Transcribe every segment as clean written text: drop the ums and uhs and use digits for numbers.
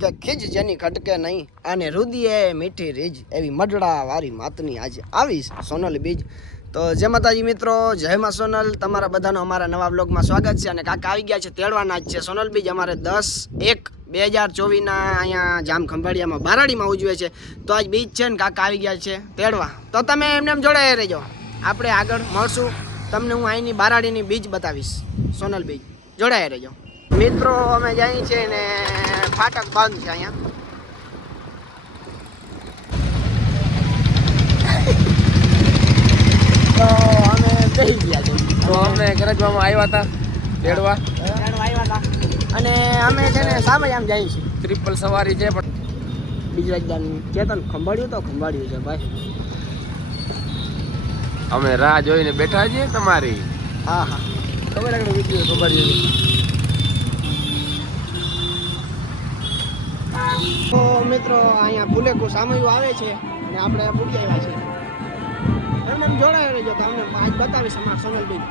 કે ખીજ જેની ખટકે નહીં અને રુદીએ મીઠી રીજ એવી મડડા વાળી માતની આજે આવીશ સોનલ બીજ. તો જય માતાજી મિત્રો, જય માં સોનલ. તમારા બધાનો અમારા નવા બ્લોગમાં સ્વાગત છે. અને કાકા આવી ગયા છે તેડવાના જ છે સોનલ બીજ. અમારે 10/1/2024 અહીંયા જામ ખંભાળિયામાં બારાડીમાં ઉજવે છે. તો આજ બીજ છે ને કાકા આવી ગયા છે તેડવા. તો તમે એમને એમ જોડાઈ રહેજો, આપણે આગળ મળશું. તમને હું અહીંની બારાડીની બીજ બતાવીશ, સોનલ બીજ. જોડાઈ રહેજો મિત્રો. અમે જઈએ છીએ ને ફાટક બંધ છે અહીંયા. તો અમે બેસી ગયા છે. તો અમે ગરજવામાં આવ્યા હતા તેડવા આવ્યા હતા અને અમે છે ને સામે આમ જઈએ છીએ. ટ્રિપલ સવારી છે પણ બીજું ચેતન ખંભાળ્યું તો ખંભાળ્યું છે ભાઈ. અમે રાહ જોઈને બેઠા છીએ તમારી. હા હા ખબર આગળ વિડીયો ખબર છે. તો મિત્રો અહીંયા ફુલેકુ સામયું આવે છે અને આપણે પૂરી આવ્યા છે. એમને એમ જોડાઈ રહેજો, તો અમને આજ બતાવીશ અમારા સોનલ બીજ.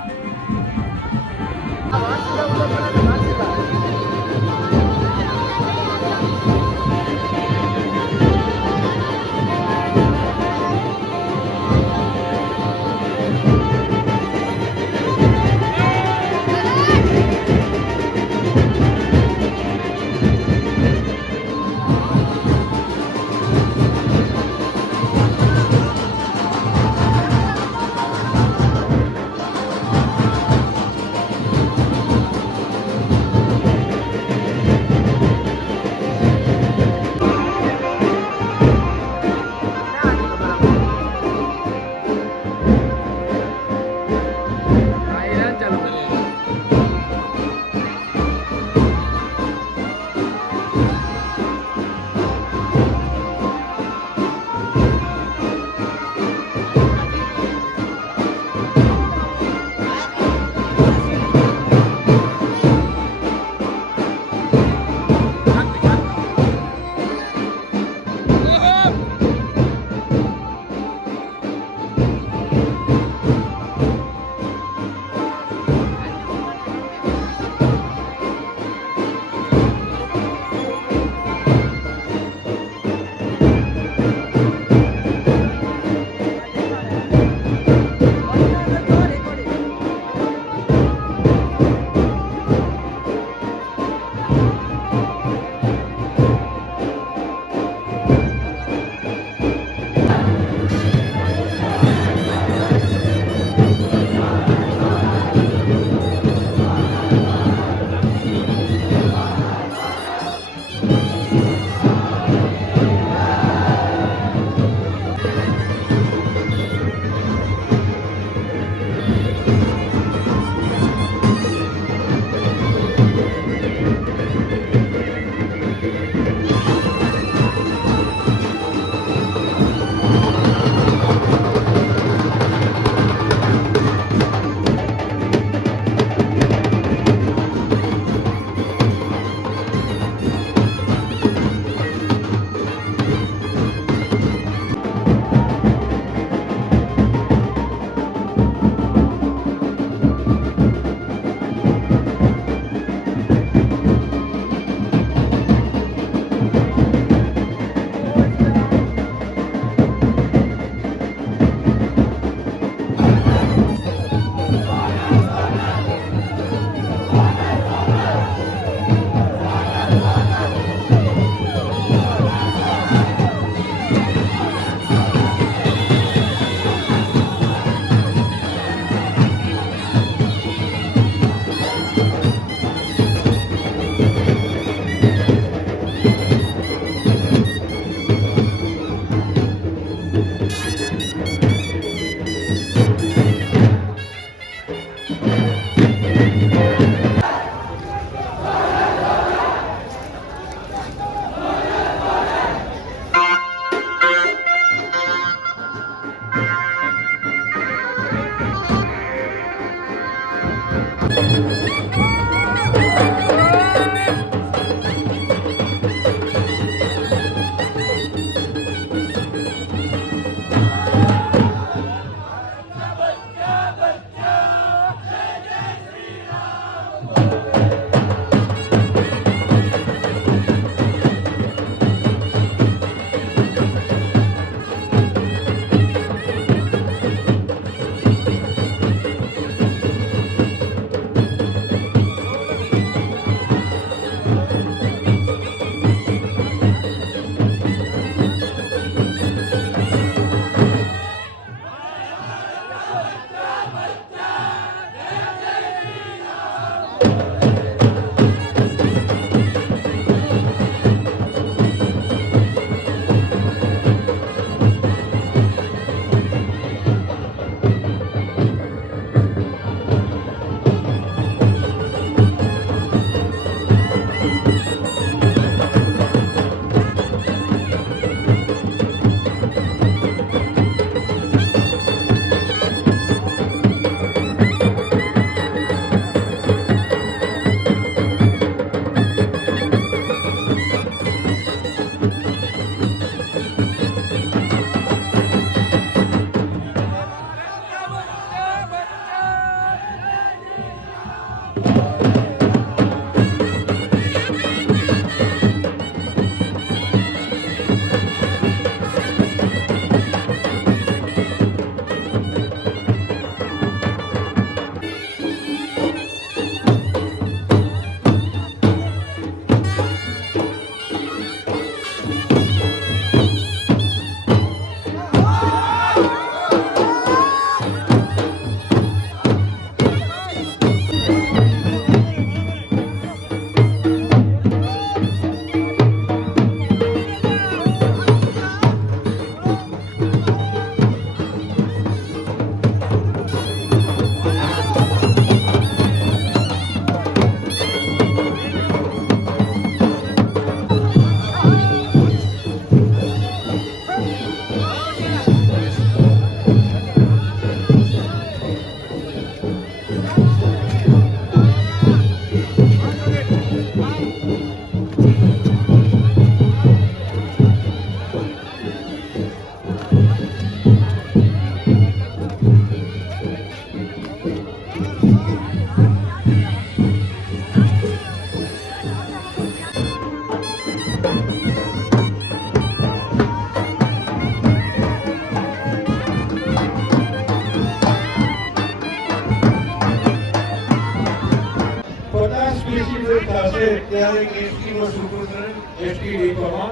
પચાસ ડેસિબલ થશે ત્યારે એસટીનો સુપરટન એસટી ડેપોમાં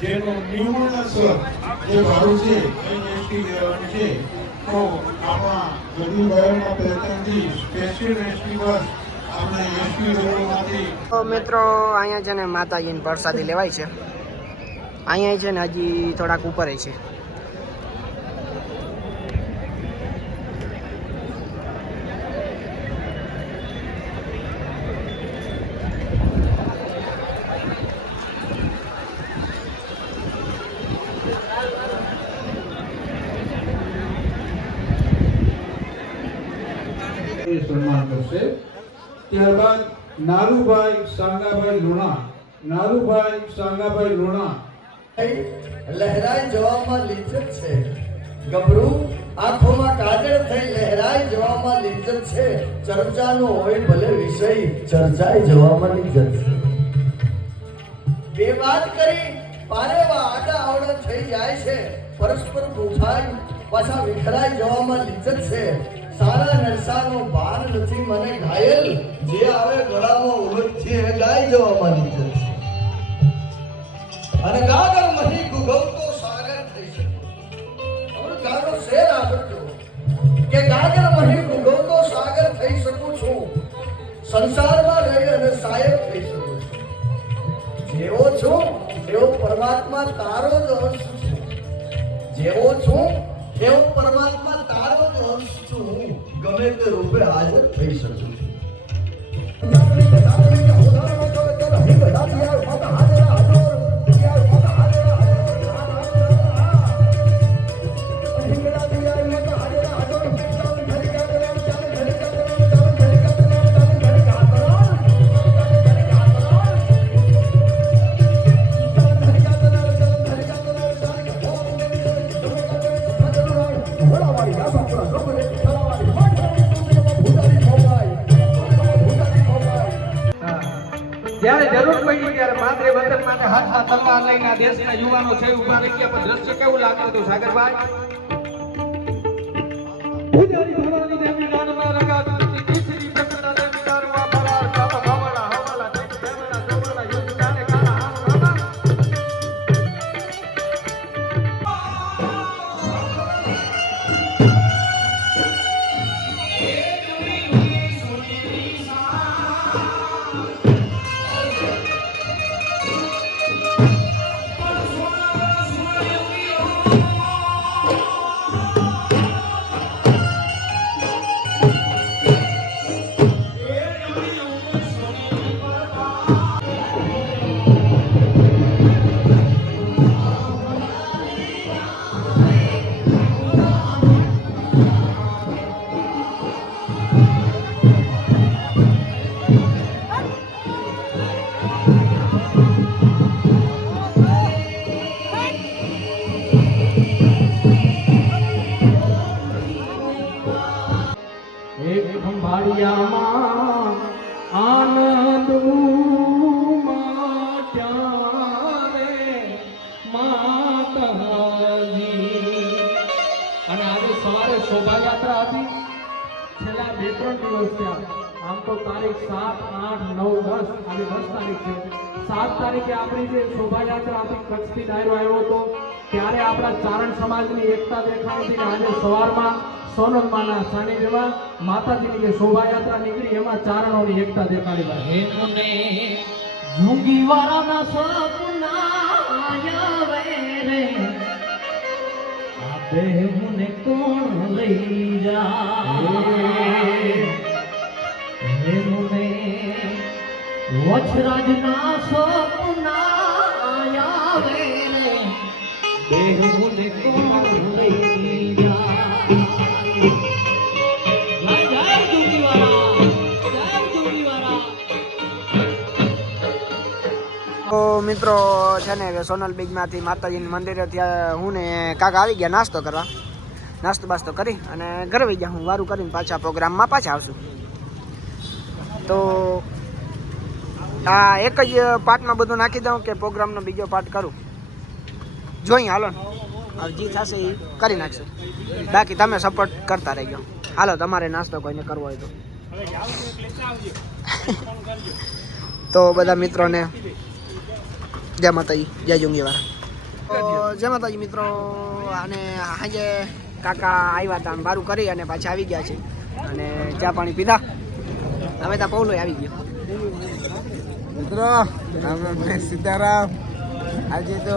જેનો નિયમોસર જે ભાડું છે એ એસટી દેવાનું છે. તો આપણા ગરીબાઈના પ્રયત્નથી સ્પેશિયલ એસટી બસ આપણે એસટી ડેપોમાંથી તો મિત્રો અહીંયા છે ને માતાજીની પ્રસાદી લેવાય છે. અહીંયા છે ને હજી થોડાક ઉપર છે. સન્માન કરશે. ત્યારબાદ નારુભાઈ સાંગાભાઈ લુણા લહેરાઈ જવામાં લિજ્જત છે. ગભરું આંખોમાં કાજળ થઈ લહેરાઈ જવામાં લિજ્જત છે. ચર્ચાનો હોય ભલે વિષય ચર્ચાઈ જવામાં લિજ્જત છે. બે વાત કરી પારેવા આડા આવડા થઈ જાય છે. પરસ્પર પૂછાય પાછા વિખરાઈ જવામાં લિજ્જત છે. સારા નરસાનો ભાન નથી મને ઘાયલ જે આવે ગળામાં ઉલટ છે ગાઈ જવામાં લિજ્જત છે. અને ગાગર મહી ગુગવતો સાગર થઈ શકે. હવે ગાનો શેર આવડજો કે ગાગર મહી ગુગવતો સાગર થઈ શકું છું. સંસારમાં રહી અને સાયબ થઈ શકું છું. જેવો છું એવો પરમાત્મા તારો જ અંશ છું. જેવો છું એવો પરમાત્મા તારો જ અંશ છું. ગમે તે રૂપે હાજર થઈ શકું છું. જ્યારે જરૂર પડી ત્યારે માથે વતન માટે હાથમાં તલવાર લઈને આ દેશના યુવાનો છે ઉભા રહી ગયા. પણ દ્રશ્ય કેવું લાગતું હતું સાગરભાઈ? પૂજારી ભવાની દેવી રાણમાં રગાતી હતી. તીસરી પ્રકરણા દેવી દારૂવા ફરાર કાવા ભાવાળા હવાલા દેવી દેવના જોવાના યુદ્ધ જાણે કાળા હામ રામા. એક ખંભાળિયામાં આનંદ ત્યારે માતાજી. અને આજે સવારે શોભાયાત્રા હતી. છેલ્લા 2-3 દિવસ થયા. આમ તો તારીખ 7, 8, 9, 10 આજે 10 તારીખ છે. 7 તારીખે આપણી જે શોભાયાત્રા હતી કચ્છથી ડાયરો આવ્યો હતો ત્યારે આપણા ચારણ સમાજની એકતા દેખાણી હતી. આજે સવારમાં સોનલમાના સાનિધ્યમાં માતાજીની જે શોભાયાત્રા નીકળી એમાં ચારણોની એકતા દેખાડી. ઝુંગી વાળાના સપના આવે રે આપે મને કોણ લઈ જાય. મને વછરાજના સપના આવે રે બેહુને કોણ લઈ જાય. તો મિત્રો છે ને કે સોનલ બીજમાંથી માતાજીની મંદિરે ત્યાં હું ને કાકા આવી ગયા નાસ્તો કરવા. નાસ્તો બાસ્તો કરી અને ઘરે વહી ગયા. હું વારું કરીને પાછા પ્રોગ્રામમાં પાછા આવશું. તો આ એક જ પાર્ટમાં બધું નાખી દઉં કે પ્રોગ્રામનો બીજો પાર્ટ કરું? જોઈએ, હાલો ને. હવે જે થશે એ કરી નાખશે. બાકી તમે સપોર્ટ કરતા રહેજો. હાલો, તમારે નાસ્તો કોઈને કરવો હોય તો બધા મિત્રોને જય માતાજી, જય જુંગીવાળા. જય માતાજી મિત્રો. અને આજે કાકા આવ્યા હતા, બારું કરી અને પાછા આવી ગયા છે અને ચા પાણી પીધા. હવે ત્યાં પૌલો આવી ગયો. મિત્રો સીતારામ. આજે તો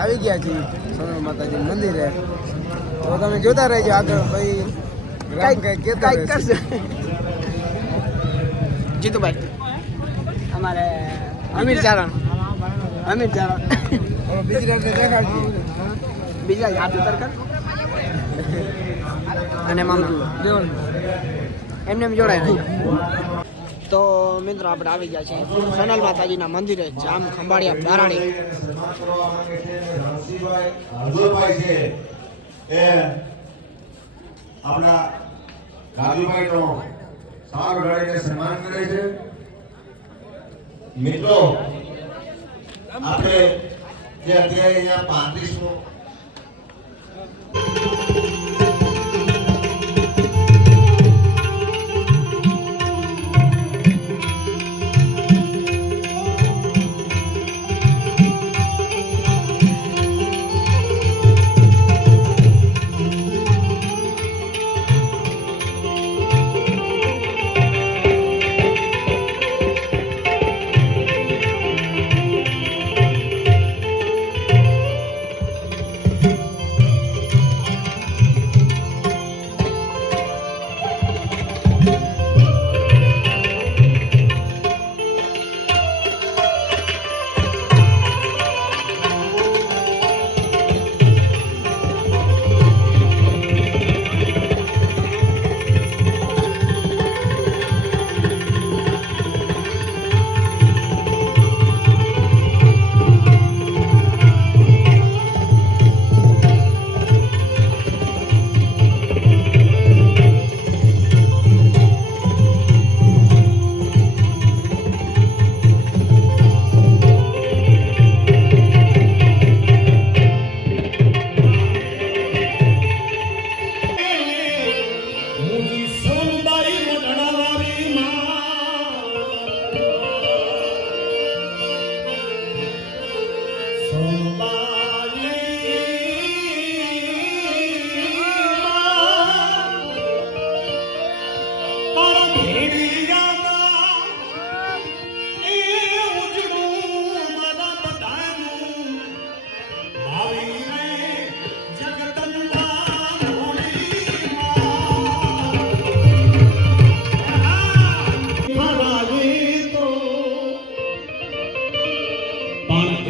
આવી ગયા છીએ સોનલ માતાજી મંદિરે, તો તમે જોતા રહેજો આગળ. ભાઈ કઈક કરશે જીતુભાઈ, અમારે અમીર ચારણ બીજી રાતે દેખાડજો. બીજા હાથ ઉતર કર અને મામા એમને એમ જોડાય નહીં. તો મિત્રો આપણે આવી ગયા છે સોનલ માતાજીના મંદિરે, જામ ખંભાળિયા બારાડી. હરદોભાઈ છે એ આપણા ગાદીભાઈનો સાર ગાડીને સન્માન કરે છે. મિત્રો આપણે જે અત્યારે અહીંયા 35મો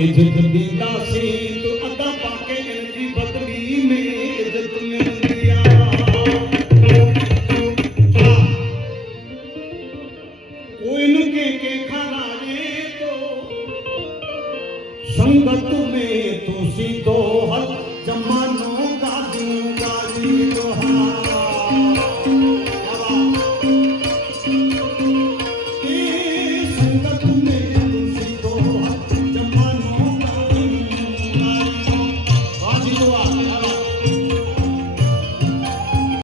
इज्जत दीदा सी तो अदा पाके इनकी बदली में इज्जत मिल दिया। कोई नुके के खराजे तो संगत में तो सी तो